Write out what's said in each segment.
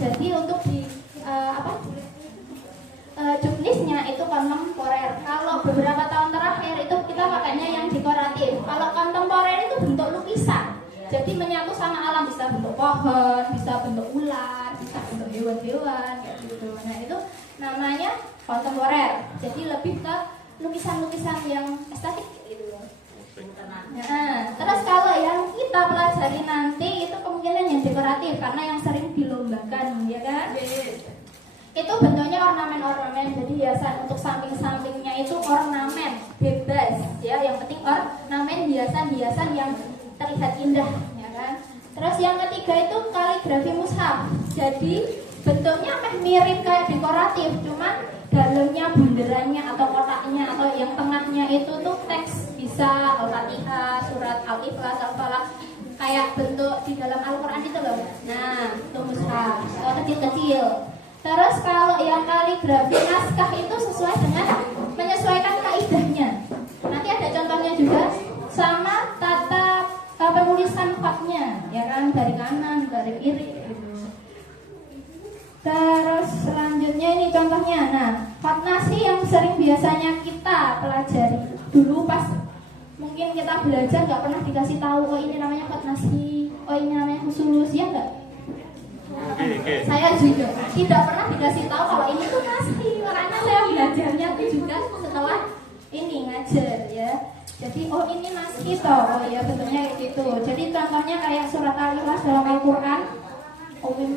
Jadi untuk di juknisnya itu kontemporer. Kalau beberapa tahun terakhir itu kita pakainya yang dekoratif. Kalau kontemporer itu bentuk lukisan. Jadi menyatu sama alam, bisa bentuk pohon, bisa bentuk ular, bisa bentuk hewan-hewan kayak gitu. Nah, itu namanya kontemporer. Jadi lebih ke lukisan-lukisan yang estetik gitu. Nah, terus kalau yang kita pelajari nanti itu kemungkinan yang dekoratif karena yang sering dilombakan, ya kan? Itu bentuknya ornamen-ornamen, jadi hiasan untuk samping-sampingnya itu ornamen bebas, ya. Yang penting ornamen hiasan-hiasan yang terlihat indah, ya kan? Terus yang ketiga itu kaligrafi mushaf. Jadi bentuknya mirip kayak dekoratif, cuman dalamnya bunderannya atau kotaknya atau yang tengahnya itu tuh teks, bisa Al-Fatihah, surat Al-Ikhlas, Al-Falaq, kayak bentuk di dalam Al-Quran itu loh. Nah, itu mushaf, kecil-kecil. Terus kalau yang kaligrafi naskah itu sesuai dengan menyesuaikan kaidahnya. Nanti ada contohnya juga sama tata penulisan khatnya, ya kan, dari kanan, dari kiri gitu. Terus selanjutnya ini contohnya. Nah, khat nasi yang sering biasanya kita pelajari dulu pas mungkin kita belajar nggak pernah dikasih tahu, oh ini namanya khat nasi, oh ini namanya khusus, ya enggak? Saya juga tidak pernah dikasih tahu kalau ini tuh nasi, karena saya belajarnya tuh juga setelah ini ngajar, ya. Jadi oh ini nasi toh, oh ya bentuknya kayak gitu. Jadi contohnya kayak surat Al-Ikhlas dalam Al-Quran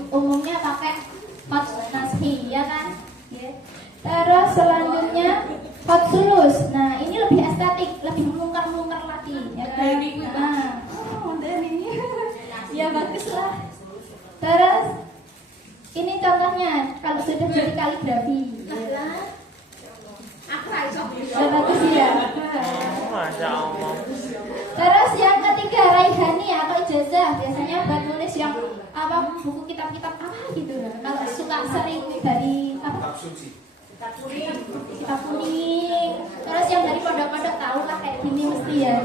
umumnya pakai khat nasi, ya kan? Ya. Terus selanjutnya khat sulus. Nah ini lebih estetik, lebih melungker-melungker lagi, ya kan? Nah, dan ini ya bagus lah. Terus ini contohnya kalau sudah jadi kaligrafi. Bagus ya. Masya Allah. Terus yang ketiga raihani atau ijazah, biasanya buat nulis yang buku kitab-kitab gitu. Kalau suka sering dari kitab kuning. Terus yang dari pondok-pondok tahu lah kayak gini mesti ya.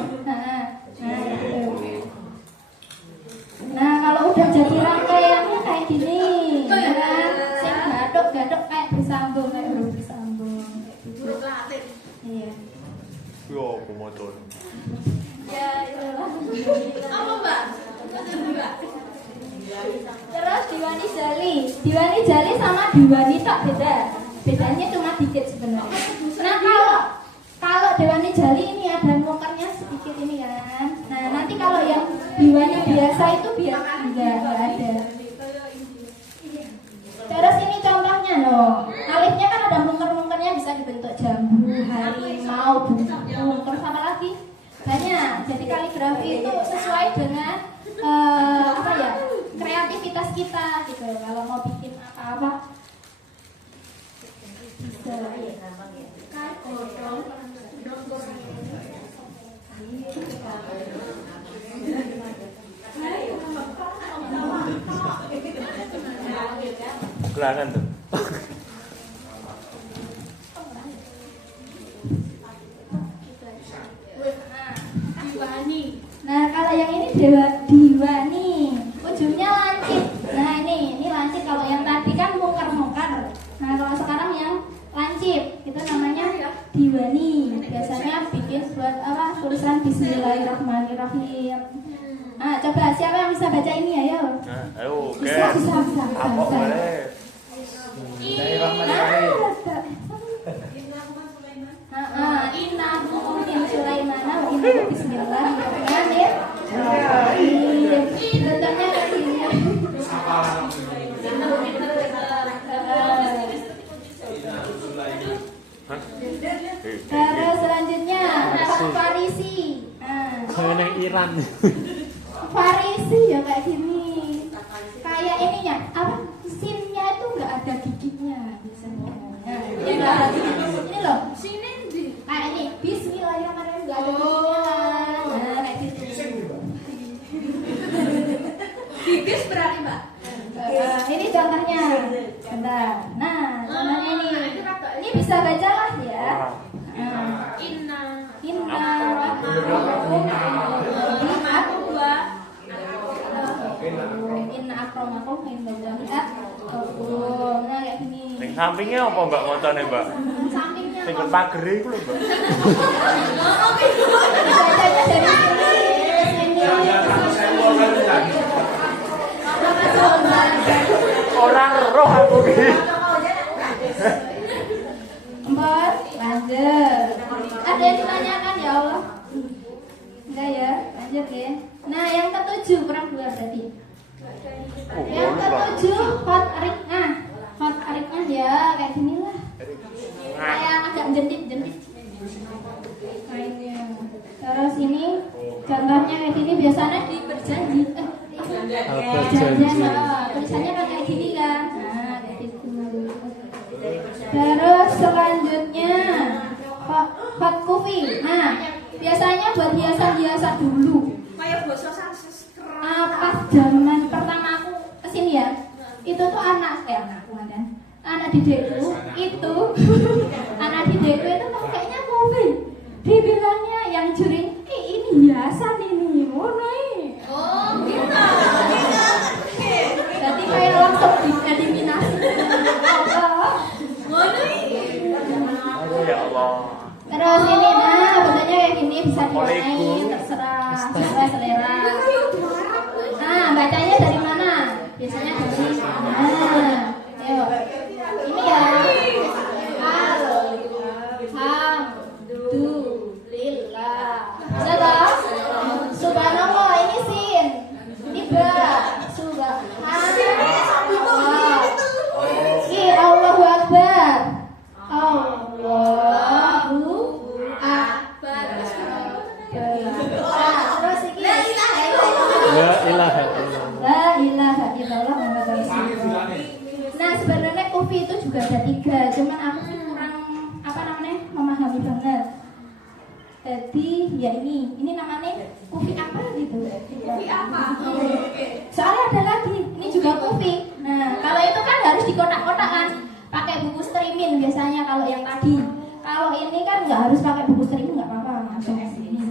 Nah kalau udah jadi rangkaiannya kayak gini, ya kan? Sing gadok-gadok kayak bersambung, kayak huruf bersambung. Iya. Yo, pemotong. Ya, itulah. Apa, Mbak? Terus diwani jali sama diwani tak beda. Bedanya cuma dikit sebenarnya. Nah, kalau diwani jali ini ada nukernya sedikit ini kan. Nah, nanti kalau yang diwani biasa itu biasa enggak ada. Terus ini contohnya loh. Alifnya kan ada mungker-mungkernya, bisa dibentuk jambu, harimau, burung, terus apa lagi? Banyak. Jadi kaligrafi itu sesuai dengan kreativitas kita gitu. Kalau mau bikin apa-apa bisa. Kelangan tuh. Nah kalau yang ini diwani, ujungnya lancip. Nah ini lancip. Kalau yang tadi kan mungkar-mungkar. Nah kalau sekarang yang lancip itu namanya diwani. Biasanya bikin buat tulisan Bismillahirrahmanirrahim. Nah coba siapa yang bisa baca ini ayo. Ayo, oke. Bisa. Apa boleh? Innahu min Sulaiman wa innahu bismillahirrahmanirrahim. Bentuknya kayak gini. Terus selanjutnya Farisi. Yang Iran. Farisi ya kayak gini. Kayak ininya sinnya itu nggak ada giginya biasanya. Nah, ini nggak ada giginya. Ini loh. Sini kayak ini Bismillahirrahmanirrahim nggak ada giginya. Nah kayak gitu. Gigis berarti Mbak. Ini contohnya. Bentar. Nah contohnya ini. Ini bisa baca lah ya. Inna akramakum indallahi Oh, nah kayak gini. Sing sampingnya apa Mbak macane, Mbak? Sampingnya. Sing kon pager iku lho, Mbak. Bacanya dari sini. Orang roh aku iki. Empat, lanjut. Ada yang ditanyakan ya Allah? Enggak ya, lanjut ya. Nah, yang ketujuh kurang 2 berarti. Yang ketujuh hot arik. Nah, hot ariknya ya kayak gini lah. Kayak agak jendit-jendit. Mainnya. Terus ini contohnya kayak gini biasanya di berjanji. Perjanjian, tulisannya kan kayak gini kan. Nah, kayak gitu. Terus selanjutnya hot coffee. Nah, biasanya buat hiasan-hiasan dulu. Pas zaman pertama aku kesini ya, itu tuh anak didekku itu anak didekku itu pakainya kopi. Dibilangnya yang juring, ini hiasan ini, oh gitu. Jadi kayak langsung dieliminasi. Ya Allah. Terus ini, nah bentuknya kayak gini bisa diwarnain, terserah sesuai selera. Nah bacanya dari mana? Biasanya dari ayo ini ya. Alhamdulillah. Salah. Subhanallah ini sin. Ini ba. Subhanallah. Ini Allahu Akbar. Allahu Akbar. Terus ini La ilaha illallah. La ilaha illallah Muhammad Rasulullah. Nah sebenarnya kufi itu juga ada 3, cuman aku sih kurang memahami banget. Jadi ya ini namanya kufi apa gitu? Kufi apa? Soalnya ada lagi, ini juga kufi. Nah kalau itu kan harus dikotak-kotak kan, pakai buku streaming biasanya kalau yang tadi. Kalau ini kan nggak harus pakai buku streaming, nggak apa-apa langsung ini.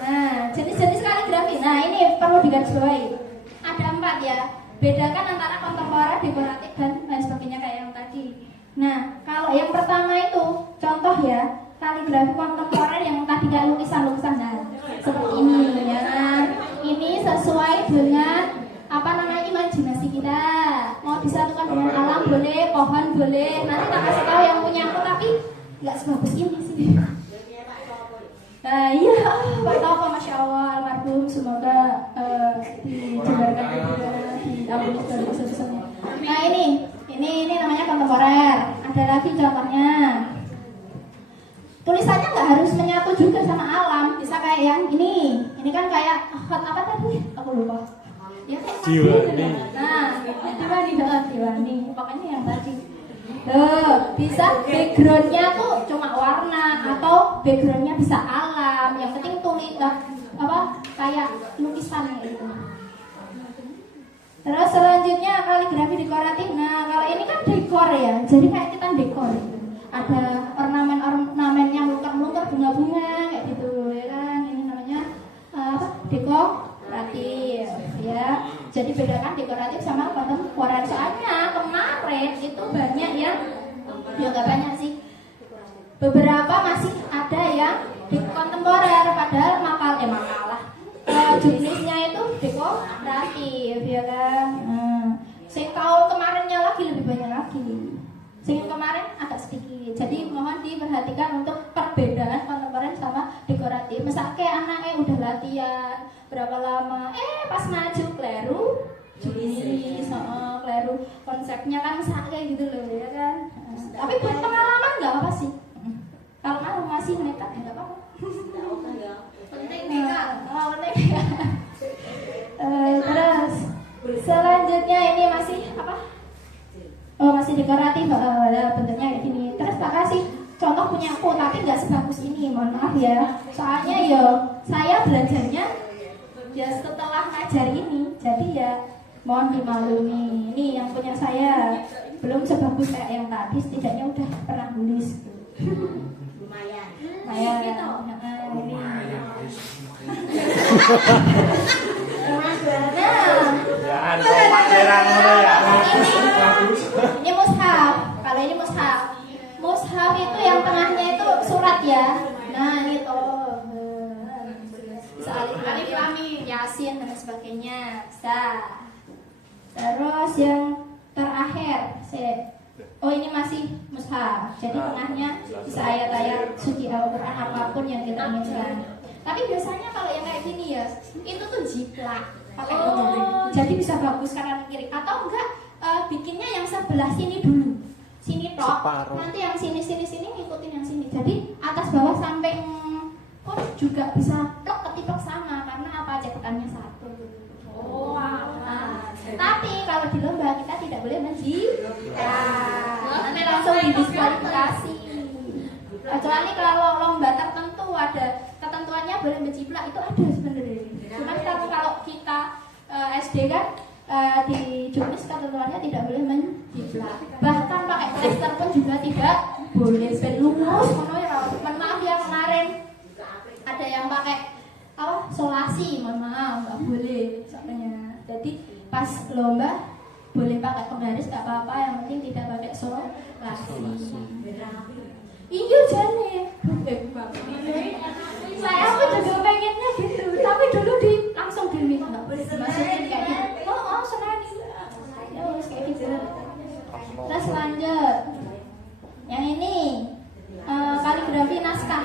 Nah jenis-jenis kaligrafi. Nah ini perlu digarisbawahi. Ada 4 ya. Bedakan antara kontemporer, dekoratif dan lain sebagainya kayak yang tadi. Nah kalau yang pertama itu contoh ya, kaligrafi kontemporer yang tadi kayak lukisan-lukisan. Nah seperti ini ya kan. Ini sesuai dengan imajinasi kita. Mau disatukan dengan alam boleh, pohon boleh. Nanti tak kasih tahu yang punya aku, tapi nggak sebagus ini sih. Nah iya, Pak Toko, Masya Allah, almarhum, semoga dijabarkan kepada diampuni segala dosa-dosanya. Nah ini namanya kontemporer. Ada lagi contohnya. Tulisannya nggak harus menyatu juga sama alam, bisa kayak yang ini. Ini kan kayak hot apa tadi? Aku lupa. Ya kayak Diwani. Nah, Diwani. Pokoknya yang tadi. Bisa backgroundnya tuh cuma warna atau backgroundnya bisa alam. Yang penting kayak lukisan gitu. Terus selanjutnya kaligrafi dekoratif. Nah kalau ini kan dekor ya, jadi kayak kita dekor. Ada ornamen-ornamennya melungker-melungker, bunga-bunga kayak gitu ya kan. Ini namanya dekoratif ya. Jadi bedakan dekoratif sama kontemporer. Soalnya kemarin itu banyak yang nggak banyak sih. Beberapa masih ada yang di kontemporer, padahal makalah jenisnya itu dekoratif ya kan. Sing tahun kemarinnya lagi lebih banyak lagi. Sing kemarin agak sedikit. Jadi mohon diperhatikan untuk perbedaan kontemporer sama dekoratif. Misalnya anaknya udah latihan berapa lama, pas maju kleru jenis, kleru konsepnya kan kayak gitu loh ya kan. Tapi buat pengalaman nggak apa sih. Kalau mau masih nekat ya nggak apa-apa. Penting nekat. Terus selanjutnya ini masih apa? Oh masih dekoratif, bentuknya kayak gini. Terus tak kasih contoh punya aku, tapi nggak sebagus ini, mohon maaf ya. Soalnya yo saya belajarnya ya setelah ngajar ini, jadi ya mohon dimaklumi. Ini yang punya saya belum sebagus kayak yang tadi, setidaknya udah pernah nulis. Lumayan. Gitu. Nah, tengahnya bisa. Terus yang terakhir oh ini masih mushaf, jadi tengahnya bisa ayat-ayat suci Al-Quran apapun yang kita inginkan. Tapi biasanya kalau yang kayak gini ya, itu tuh jiplak pakai jadi bisa bagus kanan kiri atau enggak bikinnya yang sebelah sini dulu, sini tok, nanti yang sini ngikutin yang sini. Jadi atas bawah samping pun juga bisa plek ketiplek sama karena apa cetakannya satu. Tapi kalau di lomba kita tidak boleh nanti langsung didiskualifikasi. Kecuali kalau lomba tertentu ada ketentuannya boleh menjiplak, itu ada sebenarnya. Cuman kalau kita SD kan di Jumis ketentuannya tidak boleh menjiplak. Bahkan pakai tester pun juga tidak boleh. Lulus, maaf ya kemarin ada yang pakai solasi, mohon maaf nggak boleh soalnya. Jadi pas lomba boleh pakai penggaris nggak apa-apa, yang penting tidak pakai solasi. Iya jane. Saya pun juga pengennya gitu, tapi dulu langsung dimit nggak boleh dimasukin kayak gitu. Senang ya kayak gitu. Terus lanjut yang ini kaligrafi naskah.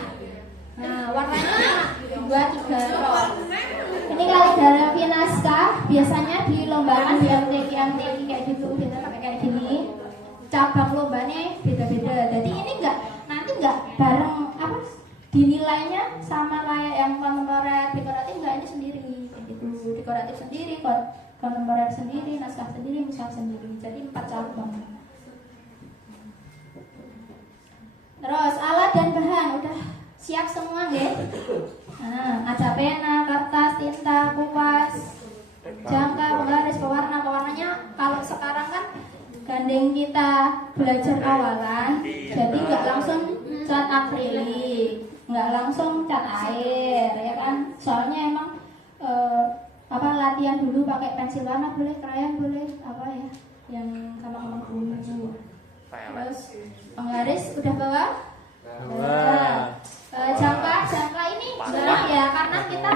Nah warnanya 2, 3 ton. Ini kaligrafi naskah biasanya dilombakan di MTQ kayak gitu, kita pakai kayak gini. Cabang lombanya beda-beda. Jadi ini enggak bareng dinilainya sama kayak yang kontemporer, dekoratif enggak, ini sendiri kayak gitu. Dekoratif sendiri, kontemporer sendiri, naskah sendiri, mushaf sendiri. Jadi 4 cabang. Terus alat dan bahan udah siap semua nggih? Nah, ada pena, kertas, tinta, kuas, jangka, penggaris, pewarnanya kalau sekarang kan gandeng kita belajar awalan, jadi nggak langsung cat akrilik, nggak langsung cat air, ya kan? Soalnya emang latihan dulu pakai pensil warna boleh, krayon boleh, yang gampang bulu. Terus penggaris udah bawa? Jangka ini berat ya, karena kita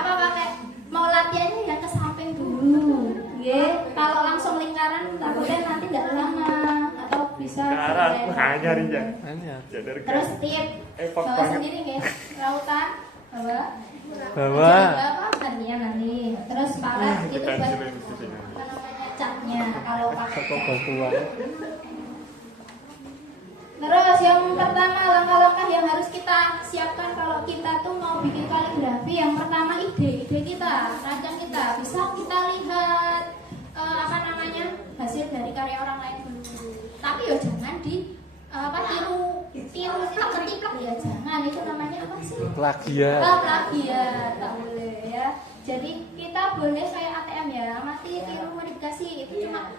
pakai mau latihannya yang ke samping dulu. Kalau langsung lingkaran takutnya nanti nggak lama atau bisa terus tip bawa sendiri guys, lautan bawa gantian nanti. Terus palet itu buat catnya kalau pakai. Terus yang pertama langkah-langkah yang harus kita siapkan kalau kita tuh mau bikin kaligrafi, yang pertama ide kita, rancang kita, bisa kita lihat hasil dari karya orang lain dulu. Tapi ya jangan tiru ketiplek ya, jangan, itu namanya apa sih? Plagiat. Plagiat, tak boleh ya. Jadi kita boleh kayak ATM ya, amati tiru modifikasi, itu cuma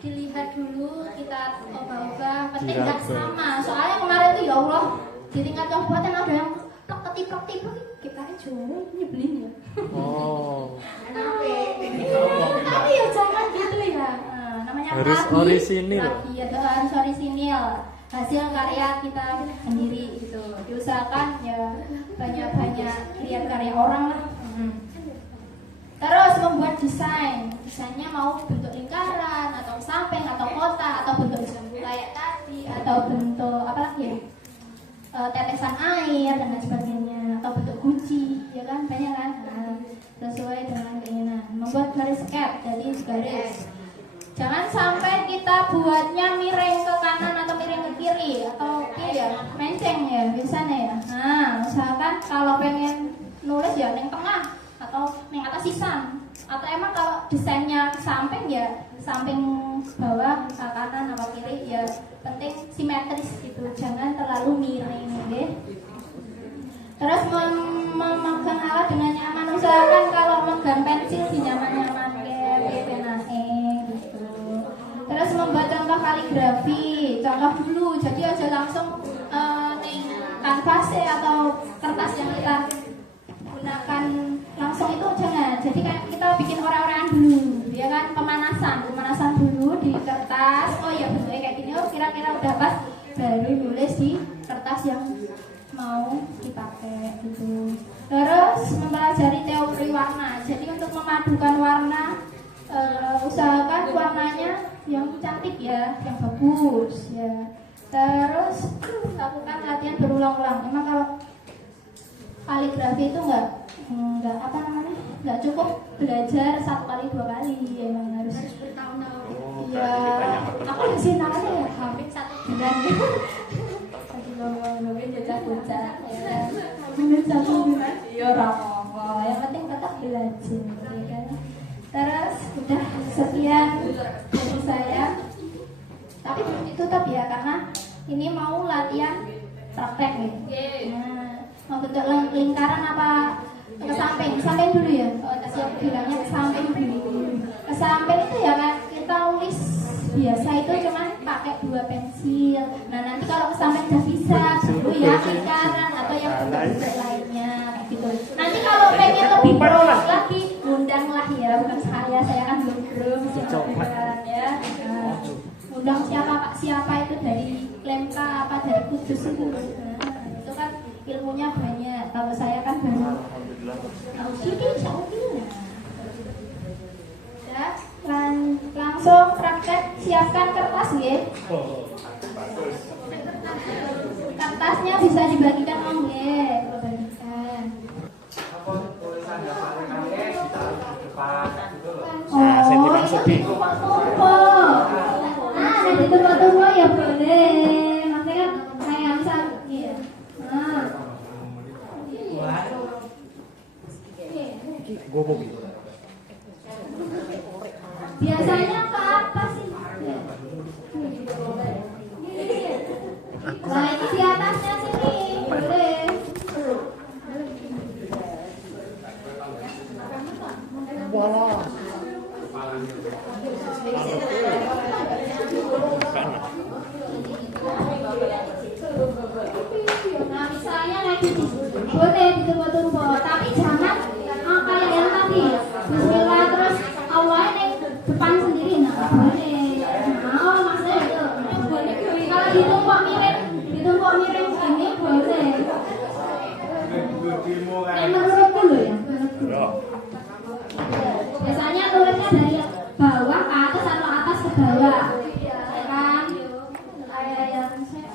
dilihat dulu, kita ubah-ubah, penting nggak sama. Soalnya kemarin tuh ya Allah, di tingkat kabupaten ada yang ketiplek kita nyebelin ya. Tapi ya jangan gitu ya. Namanya harus orisinil. Iya, harus orisinil. Hasil karya kita sendiri gitu. Diusahakan ya banyak lihat karya orang lah. Terus membuat desainnya mau bentuk lingkaran atau samping atau kotak atau bentuk jambu kayak tadi atau bentuk tetesan air dan lain sebagainya atau bentuk guci, ya kan, banyak kan, sesuai dengan keinginan. Membuat garis cap, jadi garis. Jangan sampai kita buatnya miring ke kanan atau miring ke kiri atau menceng ya, biasanya ya. Nah, usahakan kalau pengen nulis ya yang tengah atau yang atas sisan, atau emang kalau desainnya samping ya samping bawah ke kanan atau kiri ya, penting simetris gitu, jangan terlalu miring deh. Terus memegang alat dengan nyaman, usahakan kalau megang pensil di nyaman-nyaman kayak gitu. Terus membuat contoh kaligrafi, contoh dulu, jadi aja langsung kanvas atau kertas yang kita gunakan langsung itu jangan. Jadi kayak kita bikin orang-orangan dulu, ya kan, pemanasan dulu di kertas. Oh ya bentuknya kayak gini, kira-kira udah pas, baru nulis di kertas yang mau dipakai gitu. Terus harus mempelajari teori warna. Jadi untuk memadukan warna, usahakan warnanya yang cantik ya, yang bagus ya. Terus lakukan latihan berulang-ulang. Emang kalau kaligrafi itu nggak apa namanya, nggak cukup belajar 1 kali 2 kali, emang harus bertahun-tahun. Ya, aku kasih namanya ya hampir 1 bulan. Lagi ngomong-ngomongin bocah-bocah ya. Hampir 1 bulan. Ya apa-apa, yang penting tetap belajar ya kan. Terus udah sekian dari saya. Tapi belum ditutup ya, karena ini mau latihan praktek nih. Nah, mau bentuk lingkaran apa ke samping? Samping dulu ya. Oh, siap bilangnya ke samping dulu. Ke samping itu ya kan kita tulis biasa itu cuman pakai 2 pensil. Nah, nanti kalau ke samping udah bisa dulu ya lingkaran atau yang bentuk lainnya kayak gitu. Nanti kalau pengen lebih pro lagi, undang lah ya, bukan saya kan belum ya. Nah, undang siapa itu dari Lemka apa dari Kudus itu. Nah, itu kan ilmunya banyak. Kalau saya kan baru ya, langsung praktek. Siapkan kertas ya. Kertasnya bisa dibagikan om ya, bagikan. Nah, saya dimaksud di Jadi tunggu ya boleh. Makanya saya bisa iya. Nah. Biasanya ke atas sih. Nah, ini di atasnya sini. Boleh. Nah, misalnya lagi boleh ditunggu-tunggu, tapi jangan kayak yang tadi. Bismillah terus awalnya depan sendiri, nah boleh. Nah, maksudnya itu. Kalau ditumpuk miring gini boleh. Menurutku loh ya. Biasanya tulisnya dari bawah ke atas atau atas ke bawah, ya kan? Kayak yang saya.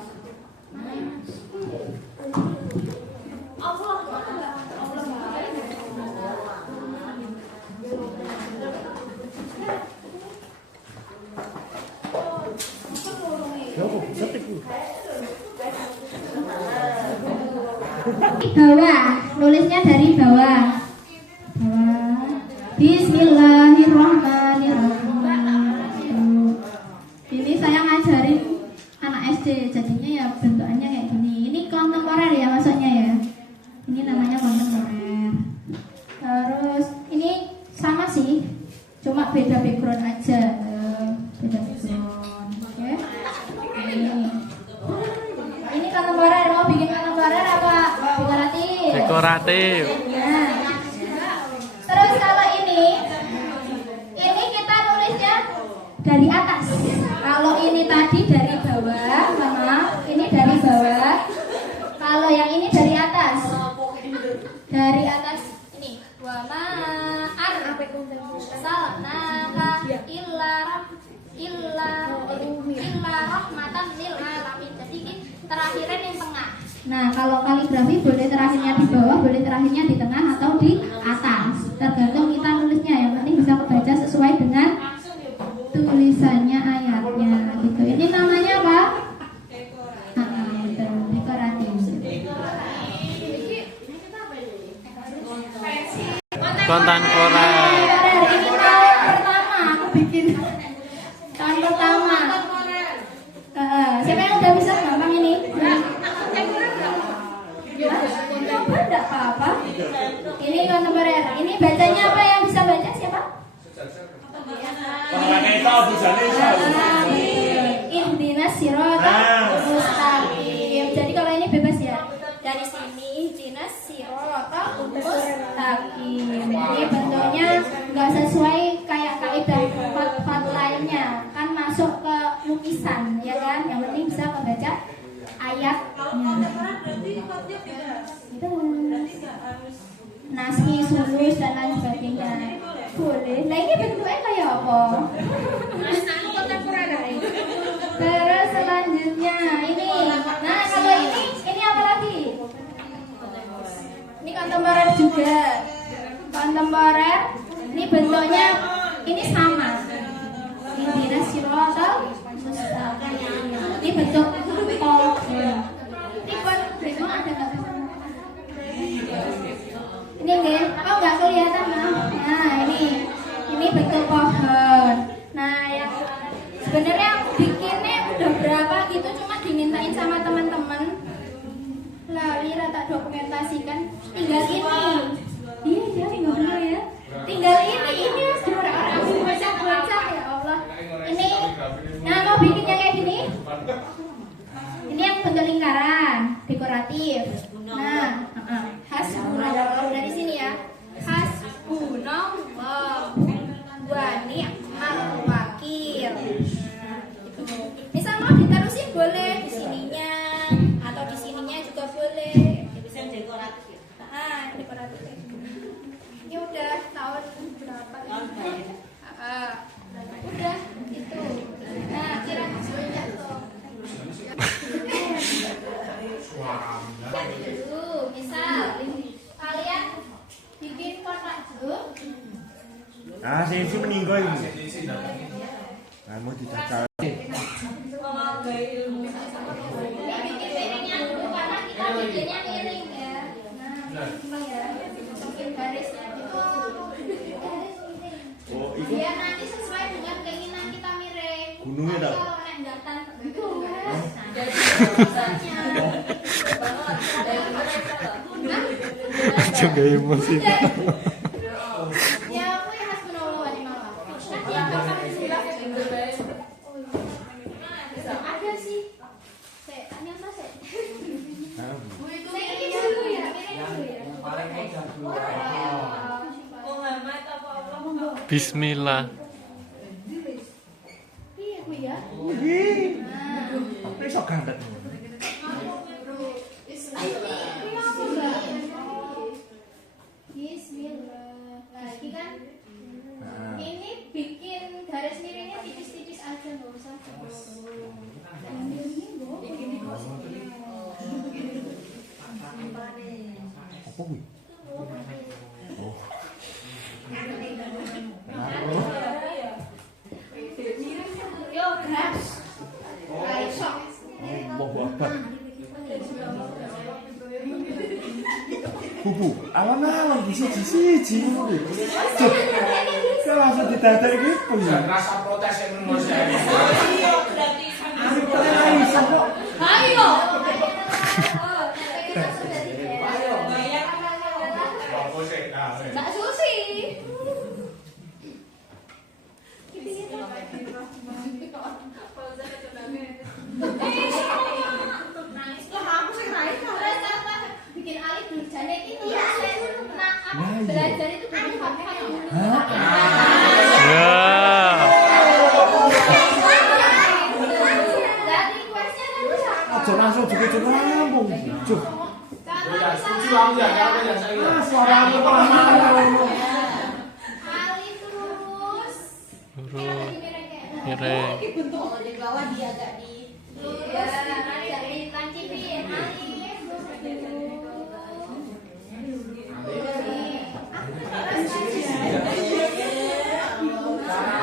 Bawah, nulisnya dari bawah. Bismillahirrahmanirrahim. Ini saya ngajarin anak SD, jadinya ya bentukannya kayak gini. Ini kontemporer ya maksudnya ya. Ini namanya kontemporer. Terus ini sama sih, cuma beda background aja. Beda background. Oke. Ini kontemporer, mau bikin kontemporer apa dekoratif? dekoratif. Nah. Terus kalau ini kita nulisnya dari atas. Kalau ini tadi dari bawah, ini dari bawah. Kalau yang ini dari atas. Dari atas ini. Wa ma arsalnaka illa rahmatan lil alamin. Jadi terakhiran yang tengah. Nah, kalau kaligrafi boleh terakhirnya di bawah, boleh terakhirnya di tengah atau di atas. Tergantung kita nulisnya, yang penting bisa kebaca sesuai dengan tulisannya ayatnya gitu. Ini namanya apa? Dekoratif. Kontemporer. Ini tahun pertama aku bikin. Tahun pertama. Siapa yang udah bisa gampang ini? Coba enggak apa-apa. Ini kontemporer. Ini bacanya apa, yang bisa baca siapa? Ihdinas siratal mustaqim. Jadi kalau ini bebas ya. Dari sini ihdinas siratal mustaqim. Ini bentuknya enggak sesuai kayak kaidah fat lainnya. Kan masuk ke lukisan, ya kan? Yang penting bisa membaca ayatnya. nasi, sulus dan lain sebagainya. Boleh. Nah ini bentuknya kayak apa? Aku kontemporer. Terus selanjutnya ini. Nah kalau ini apa lagi? Ini kontemporer juga. Kontemporer. Ini bentuknya ini sama. Ini sirotol. Ini bentuk pohon. Ini buat demo ada nggak? Ini enggak? Oh nggak kelihatan nah ini bentuk pohon. Nah yang sebenarnya bikinnya udah berapa gitu, cuma dimintain sama teman-teman. Lali tak dokumentasikan. Tinggal ini. Iya benar ya. Tinggal ini orang-orang bocah ya Allah. Ini, nah mau bikinnya kayak gini. Ini yang bentuk lingkaran, dekoratif. Nah, hasbunallah dari sini ya. Hasbunallah wa ni'mal wakil. Nah, gitu. Misal mau diterusin boleh di sininya atau di sininya juga boleh. Bisa dekoratif. Nah, dekoratif. Ini udah tahun berapa? Udah itu. Nah, kira-kira tuh. Dulu, misal kalian bikin kotak dulu. Sih meninggal ini. Mau dicacal. Bikin piringnya dulu karena kita bikinnya miring ya. Nah, ya. Bikin garisnya gitu. Oh, itu Biar nanti sesuai dengan keinginan kita miring. gunungnya dah. Kalau naik datan itu mas. Juga emosi. Ya aku yang harus menolong wali malam. Kan dia bakal disuruh. Ada sih. Tanya apa sih? Saya ini dulu ya, miring dulu ya. Muhammad apa Allah? Bismillah. Iya Bu ya. Ini sok gandet. Bismillah. Lagi kan? Ini bikin garis miringnya tipis-tipis aja, nggak usah tebal. Apa kuwi? Yo, gas. Raiso. Allahu Akbar. Bubu, awan-awan siji-siji ngono kuwi. Kok langsung didadak iki piye? Rasa protes yang menurut saya. Iya, berarti Iso kok. Ayo. Apa sih? Mbak Susi. Bikin alih dulu jane itu ya. Nah, belajar itu bukan hak-hak dulu. Ya. Dari kuasnya kan bisa. Aja langsung juga nyambung. Cuk. Ya, setuju aku ya, kalau ya saya. Suaranya panas. Alih terus. Huruf Miring. miring. kalau di bawah dia agak di Ya, dari lancipin. Alih.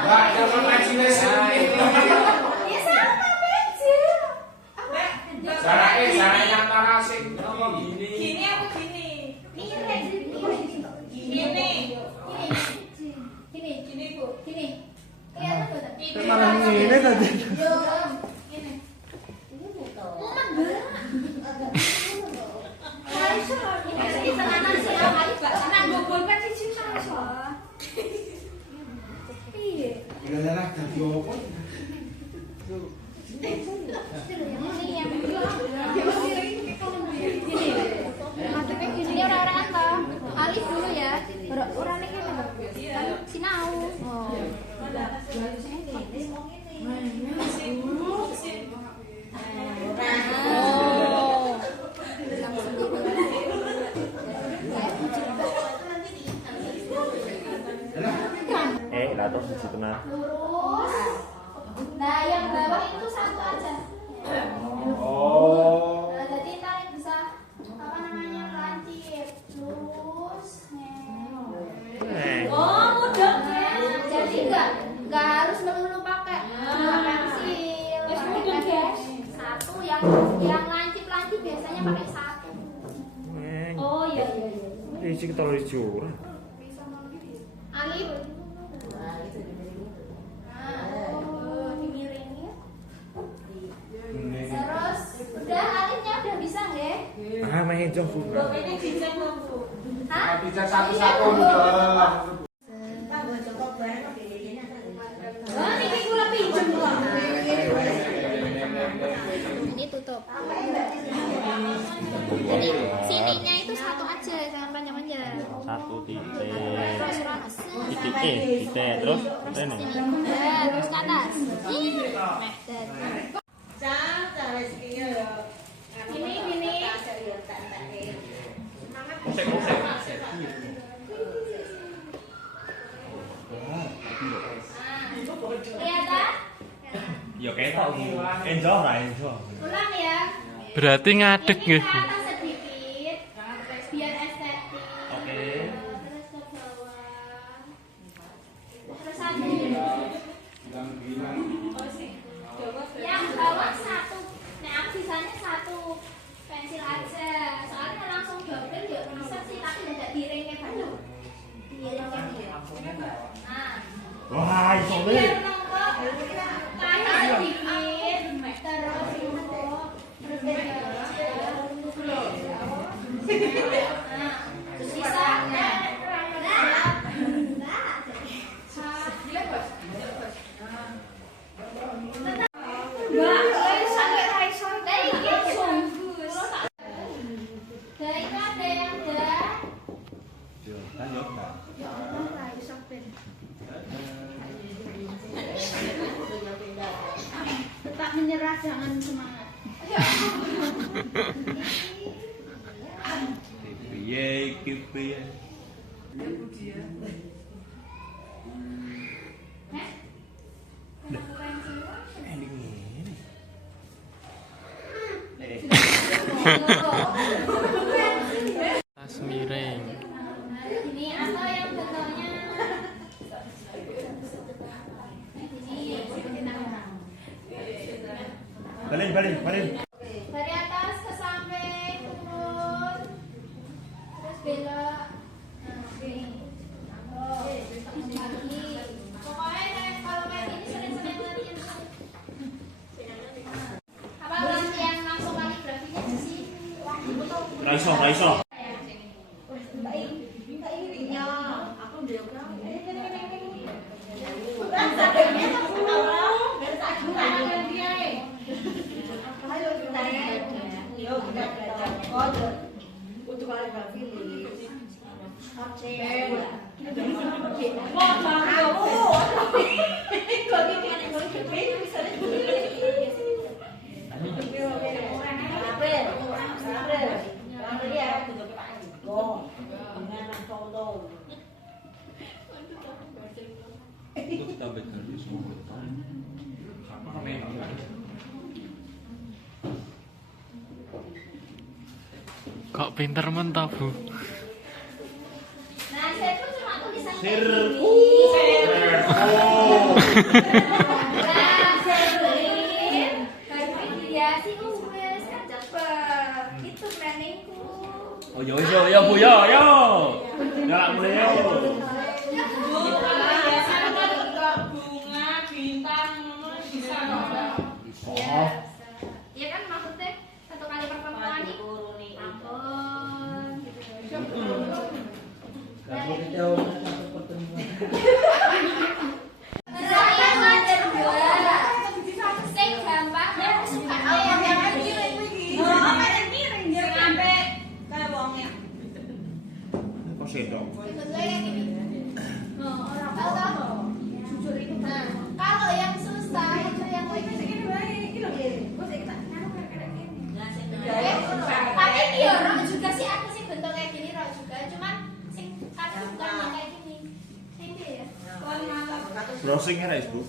Enggak, jangan imajinasi. Ya sama beda. Jaraknya antara sing gini. gini apa gini? Miring. Gini. Gini, Bu. Gini. Kelihatan enggak? Ini Malah ngene tadi. Yo. Gini. Mumet banget. Aisyah, ini tenanan sih ya, kali Mbak. Senang gogolkan siji Aisyah. Iya. Udah darah dadi opo? Ini yang ini orang-orang toh. Alif dulu ya. Orangnya kan sinau. Oh. atas siji tengah. lurus. Nah, yang bawah itu satu aja. Oh. Nah, jadi tarik bisa apa namanya lancip, lurus. Oh, mudah. Jadi nggak harus melulu pakai dua pensil. Wes pakai mudah, guys. satu yang lancip biasanya pakai satu. Oh iya. Iki kita lagi jur. Alif. Nah, dimiringin. Terus udah alifnya udah bisa nggih? Ah, main jong Bu. Ini cincin Bu. Hah? Tidak satu-satu gitu. Oh, niki kula pinjem kok. Ini tutup. Jadi sininya itu satu aja, jangan panjang-panjang. Satu titik. Terus terus. Titik terus ini. Terus ke atas. Nah, dan Gini. Kelihatan? Ya ketok Bu. Enjoy ra enjoy. Ulang ya. Berarti ngadeg Ini nggih, ke Bu. atas sedikit, biar estetik. Oke. Terus ke bawah. Terus satu. Yang bawah satu. Nah, sisanya satu pensil aja. Soalnya langsung double ya bisa sih, tapi tidak diringke banget. Diringke dia. Nah, Wah, iso ini biar weh. nongkrong kayak sedikit, terus nongkrong, terus nah, terus bisa. Tetap menyerah, jangan semangat. Piye iki piye? Tas miring. Ini atau yang bentuknya ini. Balik. Dari atas ke samping, turun, terus belok. Nah, lagi. Pokoknya kalau kayak gini sering-sering latihan. Apa latihan langsung kaligrafinya di sini? Ra iso. Itu kita betul di semua. Kok pinter mentah, Bu? Nah, saya pun cuma tulisan kayak Sirku. gini. Nah, serlin, baru hiasi wes kan cepet. Itu planningku. Oh yo Bu yo. Galak mulai yo. Bunga, bintang, bisa kok. Oh. Ya kan maksudnya satu kali pertemuan nih. Ampun. Saya ada dua. Sing gampang yang suka yang miring. Sampai kayak wongnya. Kok sendok? Sebetulnya kayak gini. Tahu? Jujur itu. Nah, kalau yang susah itu yang tapi dia roh juga sih aku sih bentuk kayak gini roh juga, cuman sing aku bukan yang kayak gini. Ini ya. Browsing ya, Bu.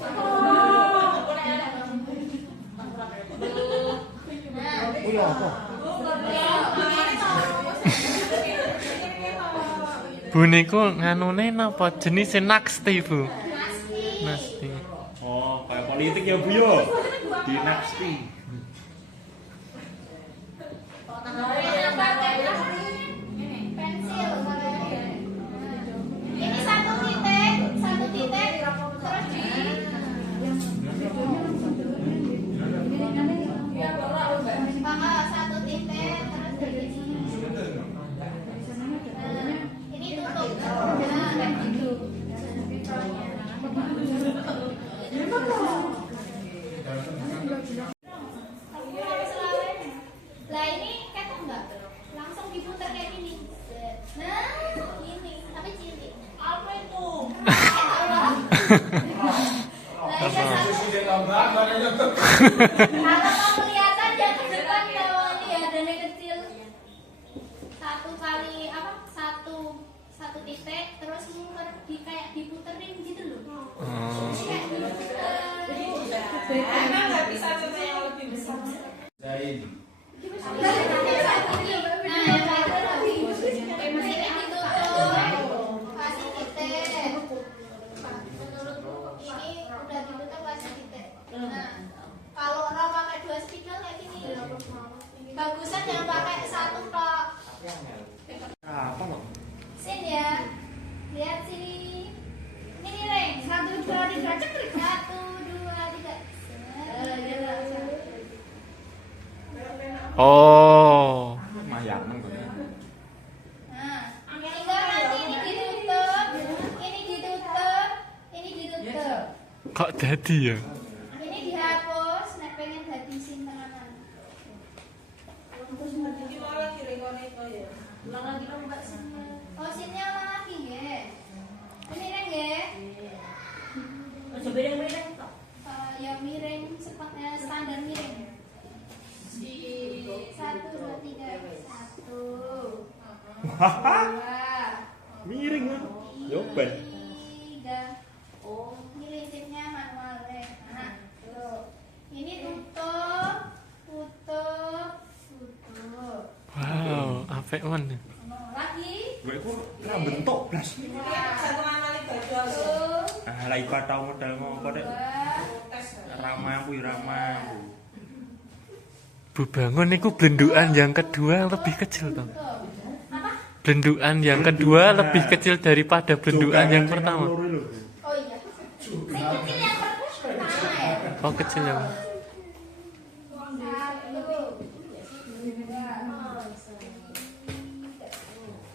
Oh iya apa? Bu niku nganune napa jenise Naksti, Bu? Naksti. Oh, kayak politik ya, Bu yo. Dinasti. Pensil. Ini satu titik, terus di satu titik terus dari sini. Ini tutup. Nah, kayak gitu. Lah ini ketok enggak? Langsung diputar kayak gini. Nah, ini tapi cilik. Apa itu? Lah ini satu. Sudah tambah makanya. Kalau mau kelihatan yang ke depan kalau ini ya adanya kecil. Satu kali apa? Satu titik terus muter kayak diputerin gitu loh. Oh. Kayak diputer. Emang nggak bisa coba yang lebih besar? Zain. Kalau orang pakai 2 spidol kayak gini, bagusan jangan pakai 1 tok. Apa kok? Sini ya, lihat sini. Ini Reng, 1, 2, 3, cekrik. 1, 2, 3. Oh. Lumayan kok. Nah, tinggal nanti ini ditutup, ini ditutup. Kok jadi ya? Ini dihapus, nek pengen dadi sing tenanan. Jadi malah direkoneko ya. Ulang lagi dong Mbak sinnya. Oh, sinnya ulang lagi nggih. Ini Reng nggih. Aja miring-miring tok. Ya miring standar miring. 1, 2, 3. 1. Miring kan? Yoben. 3. Oh, ini listriknya manual deh. Nah, tuh. Ini tutup. Wow, apik men. Lagi. Gue ku ra bentuk blas. Satu anak ibadah. Tuh. Ah, lah ibadah tau modal ngopo dek. Ramah kuwi ramah. Bu Bangun niku blendukan yang kedua lebih kecil toh. Apa? Blendukan yang kedua lebih kecil daripada blendukan yang pertama. Oh iya. Sing kecil yang pertama ya. Oh kecil ya. Bu? 1.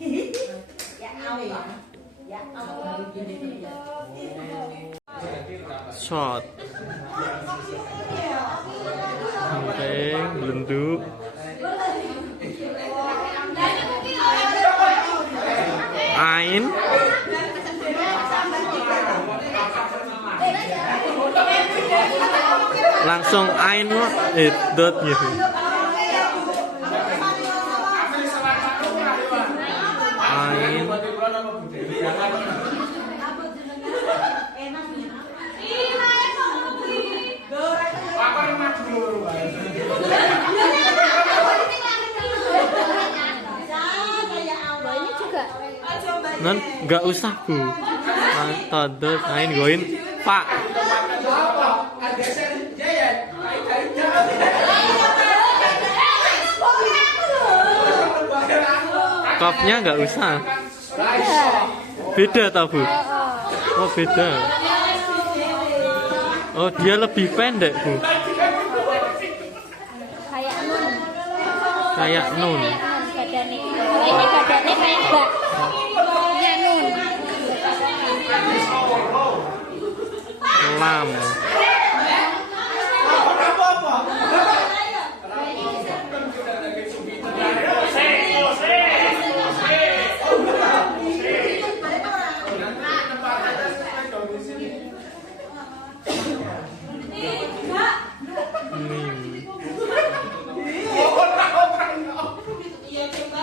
Shot. Penting blenduk. Ain. Langsung ain dot gitu. Ain. Non nggak usah Bu. Tadot ain goin Pak. Kopnya nggak usah. Beda tau Bu? Oh beda. Oh dia lebih pendek Bu. Kayak nun. Badannya. Ini badannya kayak mbak. Ya nun. Lam.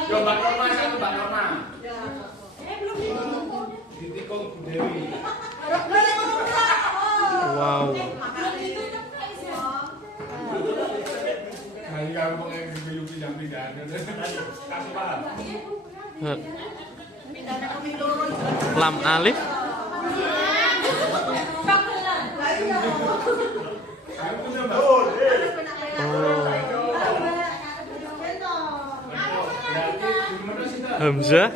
Yo Mbak Norma satu Mbak Norma. Ditikung Bu Dewi. Lam alif. Oh. Hamzah.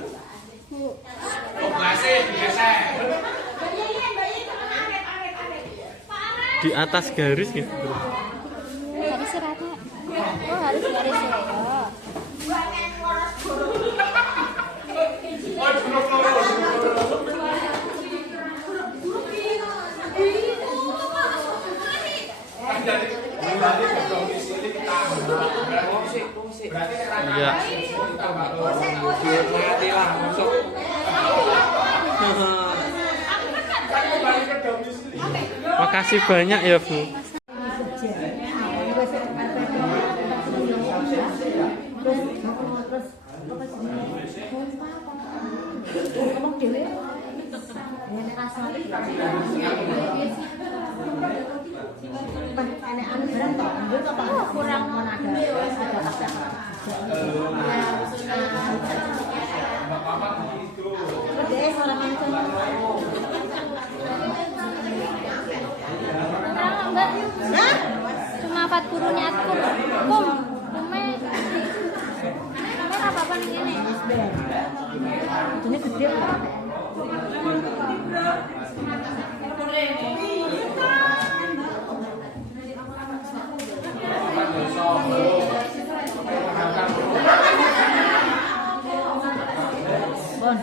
Di atas garis gitu. Garis rata. Oh, harus garis ya. Iya. Makasih banyak ya, Bu. Kurang cuma 40 niat kume apa ini gede Bon.